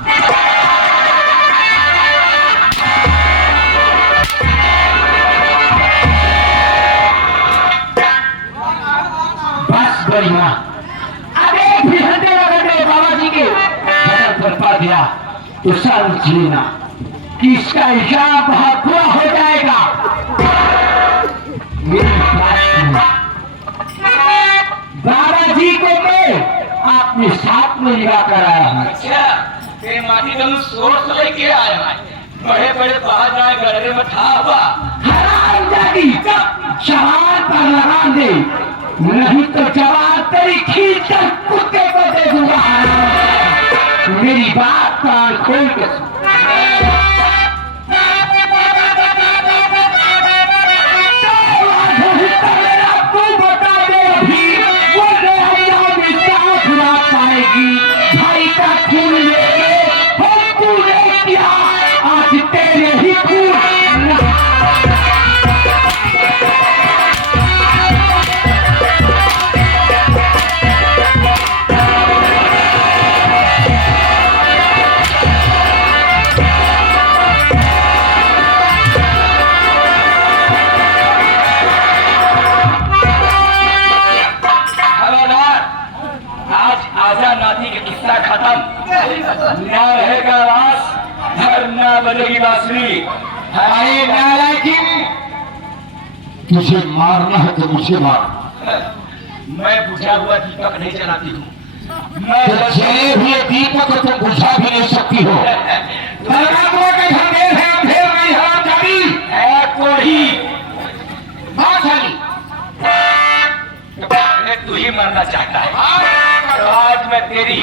बस बढ़िया। अरे फिर हंटे लगे बाबा जी के पर पा दिया तो समझ लेना कि इसका हिसाब बहुत बुरा हो जाएगा। मेरी बात सुनो। बाबा जी को मैं आपने साथ में लिया कर आया हूँ। अच्छा, तेरे माटी तुम सोच लेके आया है। बड़े बड़े बाहर जाए गले में था हुआ। हराम जाती जवान पर लगा दे, नहीं तो जवान तेरी खींच कर कुत्ते को दे दूंगा। मेरी बात कान खोल के सुन। भाई का खून लेके हमको ले किया, आज तेरे ही खून। आजा नाती का किस्सा खत्म, ना रहेगा लाश, घर ना बनेगी बांसुरी। अरे नालायक, तुझे मारना है तो मुझे मार। मैं बुझा हुआ दीपक नहीं जलाती हूँ। मैं जले हुए दीपक को तुम बुझा भी नहीं सकती हो। तू ही मरना चाहता है तो आज मैं तेरी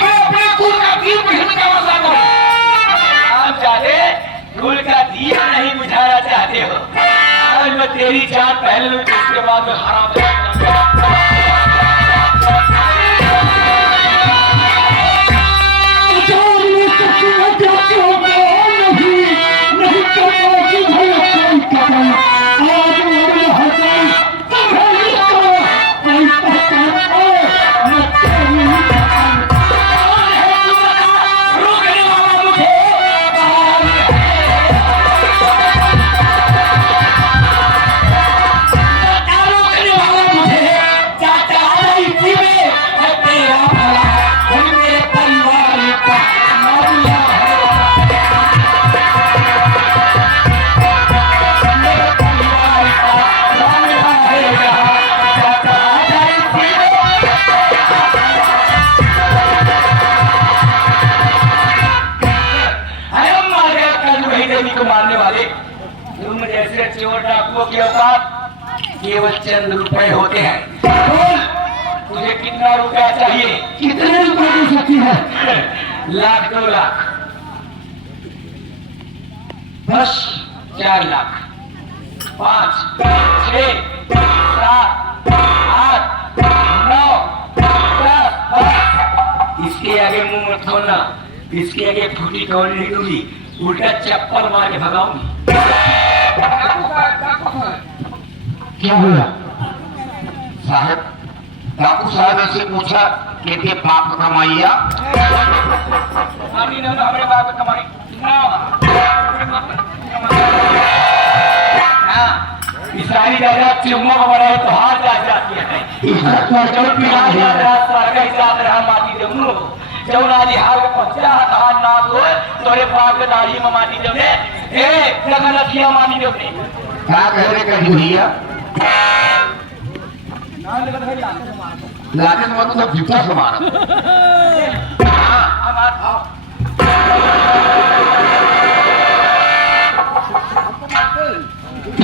फूल का दिया नहीं बुझाना चाहते हो। आज मैं तेरी जान पहले लूँ, उसके बाद में हराम को मारने वाले तुम जैसे चोर डाकुओं के औकात केवल चंद रुपए होते हैं। तुझे कितना रुपया चाहिए? कितने रुपए दे सकती है? लाख 2 लाख 10 4 लाख 5 6 7 8 9 10। इसके आगे मुंह मत खोलना, इसके आगे फूटी कौन नहीं दूंगी, उल्टा चप्पल मार के भगाऊंगी। क्या हुआ साहब? डाकू साहब ऐसे पूछा कि ये पाप कमाइया हमारे बाप कमाई सारी दादा चुम्मा बड़ा तो हाथ जाती है। माटी जमू जौनाजी हाल के पहुंचा हाथ ना हो तोरे बाप के दाढ़ी में माटी जमने जगन्नाथिया माटी जमने क्या कह रहे कहीं भैया लाने वालों तो जूता से मारा।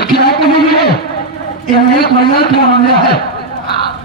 क्या कहेंगे? एक महिला क्या मामला है?